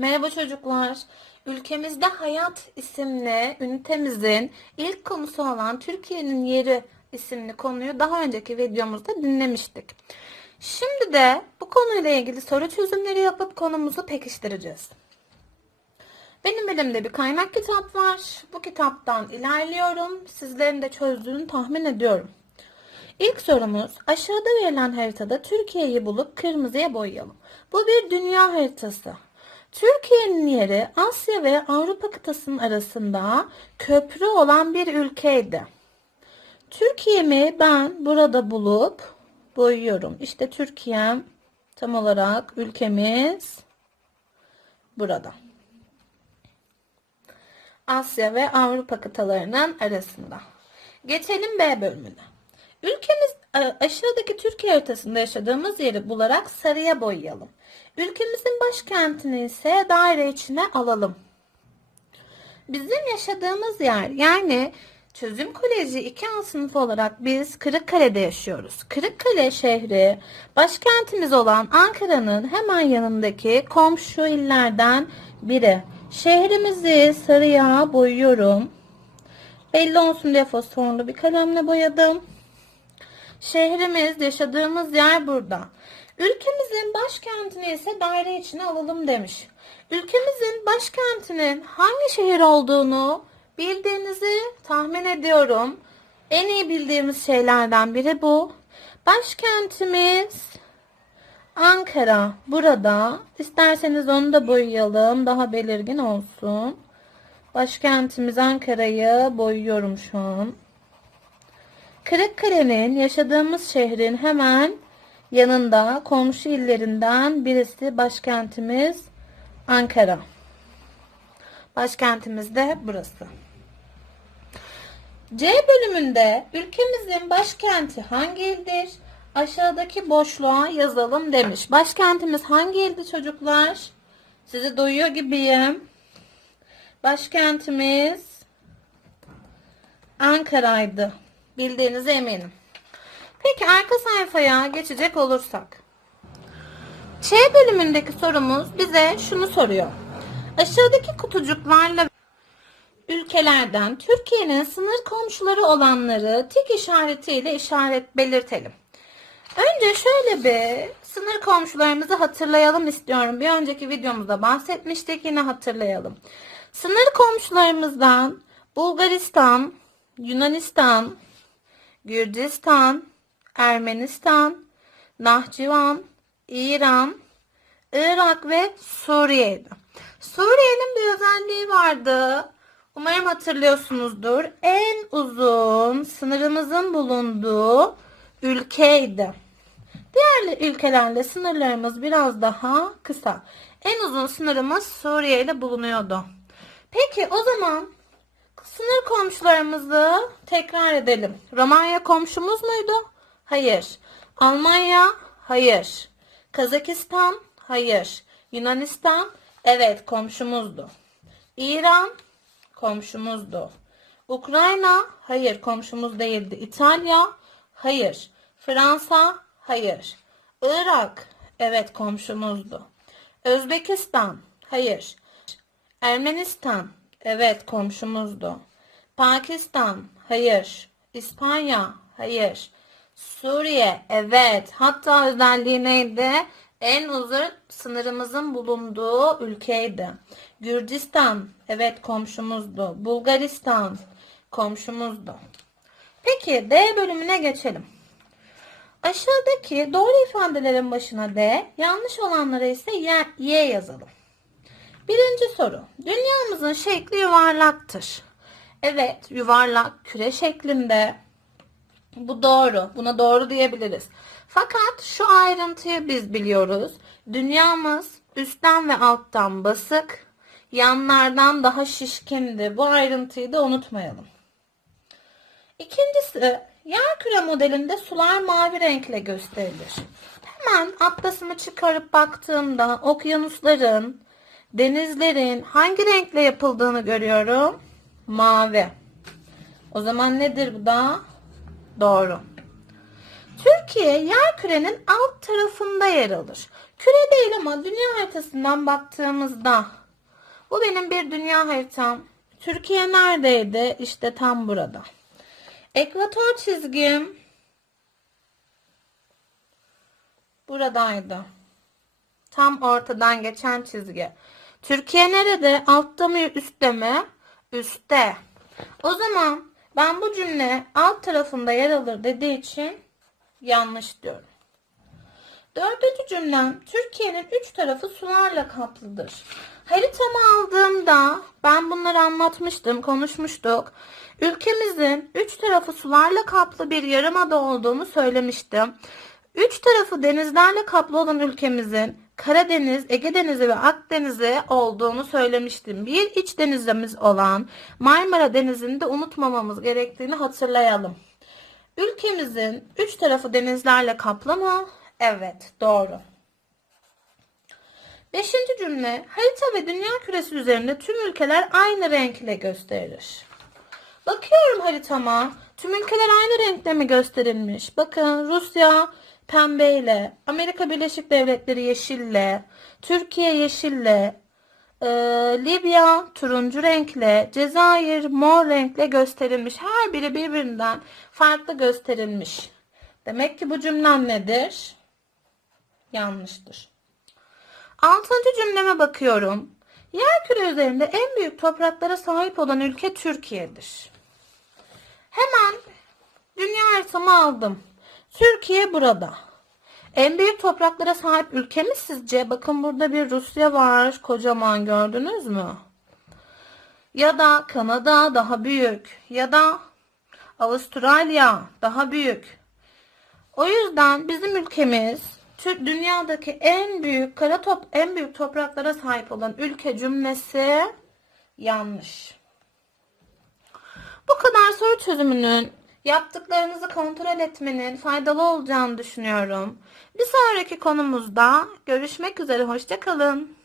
Merhaba çocuklar. Ülkemizde Hayat isimli ünitemizin ilk konusu olan Türkiye'nin yeri isimli konuyu daha önceki videomuzda dinlemiştik. Şimdi de bu konuyla ilgili soru çözümleri yapıp konumuzu pekiştireceğiz. Benim elimde bir kaynak kitap var. Bu kitaptan ilerliyorum. Sizlerin de çözdüğünü tahmin ediyorum. İlk sorumuz aşağıda verilen haritada Türkiye'yi bulup kırmızıya boyayalım. Bu bir dünya haritası. Türkiye'nin yeri Asya ve Avrupa kıtasının arasında köprü olan bir ülkeydi. Türkiye'mi ben burada bulup boyuyorum. İşte Türkiye'm tam olarak ülkemiz burada. Asya ve Avrupa kıtalarının arasında. Geçelim B bölümüne. Ülkemiz a- aşağıdaki Türkiye haritasında yaşadığımız yeri bularak sarıya boyayalım. Ülkemizin başkentini ise daire içine alalım. Bizim yaşadığımız yer yani Çözüm Koleji 2 A sınıfı olarak biz Kırıkkale'de yaşıyoruz. Kırıkkale şehri başkentimiz olan Ankara'nın hemen yanındaki komşu illerden biri. Şehrimizi sarıya boyuyorum. Belli olsun diye fosforlu bir kalemle boyadım. Şehrimiz, yaşadığımız yer burada. Ülkemizin başkentini ise daire içine alalım demiş. Ülkemizin başkentinin hangi şehir olduğunu bildiğinizi tahmin ediyorum. En iyi bildiğimiz şeylerden biri bu. Başkentimiz Ankara burada. İsterseniz onu da boyayalım. Daha belirgin olsun. Başkentimiz Ankara'yı boyuyorum şu an. Kırıkkale'nin yaşadığımız şehrin hemen yanında komşu illerinden birisi başkentimiz Ankara. Başkentimiz de burası. C bölümünde ülkemizin başkenti hangi ildir? Aşağıdaki boşluğa yazalım demiş. Başkentimiz hangi ildi çocuklar? Sizi duyuyor gibiyim. Başkentimiz Ankara'ydı. Bildiğinize eminim. Peki arka sayfaya geçecek olursak. Ç bölümündeki sorumuz bize şunu soruyor. Aşağıdaki kutucuklarla ülkelerden Türkiye'nin sınır komşuları olanları tik işaretiyle işaret belirtelim. Önce şöyle bir sınır komşularımızı hatırlayalım istiyorum. Bir önceki videomuzda bahsetmiştik yine hatırlayalım. Sınır komşularımızdan Bulgaristan, Yunanistan, Gürcistan, Ermenistan, Nahçıvan, İran, Irak ve Suriye'ydi. Suriye'nin bir özelliği vardı. Umarım hatırlıyorsunuzdur. En uzun sınırımızın bulunduğu ülkeydi. Diğer ülkelerle sınırlarımız biraz daha kısa. En uzun sınırımız Suriye ile bulunuyordu. Peki o zaman sınır komşularımızı tekrar edelim. Romanya komşumuz muydu? Hayır. Almanya? Hayır. Kazakistan? Hayır. Yunanistan? Evet komşumuzdu. İran? Komşumuzdu. Ukrayna? Hayır komşumuz değildi. İtalya? Hayır. Fransa? Hayır. Irak? Evet komşumuzdu. Özbekistan? Hayır. Ermenistan? Evet komşumuzdu. Pakistan? Hayır. İspanya? Hayır. Suriye? Evet. Hatta özelliği neydi? En uzun sınırımızın bulunduğu ülkeydi. Gürcistan? Evet komşumuzdu. Bulgaristan? Komşumuzdu. Peki D bölümüne geçelim. Aşağıdaki doğru ifadelerin başına D, yanlış olanlara ise Y, y yazalım. Birinci soru. Dünyamızın şekli yuvarlaktır. Evet, yuvarlak, küre şeklinde. Bu doğru. Buna doğru diyebiliriz. Fakat şu ayrıntıyı biz biliyoruz. Dünyamız üstten ve alttan basık, yanlardan daha şişkindi. Bu ayrıntıyı da unutmayalım. İkincisi, yer küre modelinde sular mavi renkle gösterilir. Hemen atlasımı çıkarıp baktığımda okyanusların, denizlerin hangi renkle yapıldığını görüyorum. Mavi. O zaman nedir bu da? Doğru. Türkiye yer kürenin alt tarafında yer alır. Küre değil ama dünya haritasından baktığımızda bu benim bir dünya haritam. Türkiye neredeydi? İşte tam burada. Ekvator çizgim buradaydı. Tam ortadan geçen çizgi. Türkiye nerede? Altta mı üstte mi? Üstte. O zaman ben bu cümle alt tarafında yer alır dediği için yanlış diyorum. Dördüncü cümlem Türkiye'nin üç tarafı sularla kaplıdır. Haritamı aldığımda ben bunları anlatmıştım, konuşmuştuk. Ülkemizin üç tarafı sularla kaplı bir yarımada olduğunu söylemiştim. Üç tarafı denizlerle kaplı olan ülkemizin Karadeniz, Ege Denizi ve Akdeniz'i olduğunu söylemiştim. Bir iç denizimiz olan Marmara Denizi'ni de unutmamamız gerektiğini hatırlayalım. Ülkemizin üç tarafı denizlerle kaplı mı? Evet, doğru. Beşinci cümle, harita ve dünya küresi üzerinde tüm ülkeler aynı renkle gösterilir. Bakıyorum haritama, tüm ülkeler aynı renkte mi gösterilmiş? Bakın Rusya pembeyle, Amerika Birleşik Devletleri yeşille, Türkiye yeşille, ee, Libya turuncu renkle, Cezayir mor renkle gösterilmiş. Her biri birbirinden farklı gösterilmiş. Demek ki bu cümlem nedir? Yanlıştır. Altıncı cümleme bakıyorum. Yer küre üzerinde en büyük topraklara sahip olan ülke Türkiye'dir. Hemen dünya haritamı aldım. Türkiye burada. En büyük topraklara sahip ülke mi sizce? Bakın burada bir Rusya var. Kocaman gördünüz mü? Ya da Kanada daha büyük. Ya da Avustralya daha büyük. O yüzden bizim ülkemiz dünyadaki en büyük kara top en büyük topraklara sahip olan ülke cümlesi yanlış. Bu kadar soru çözümünün yaptıklarınızı kontrol etmenin faydalı olacağını düşünüyorum. Bir sonraki konumuzda görüşmek üzere. Hoşçakalın.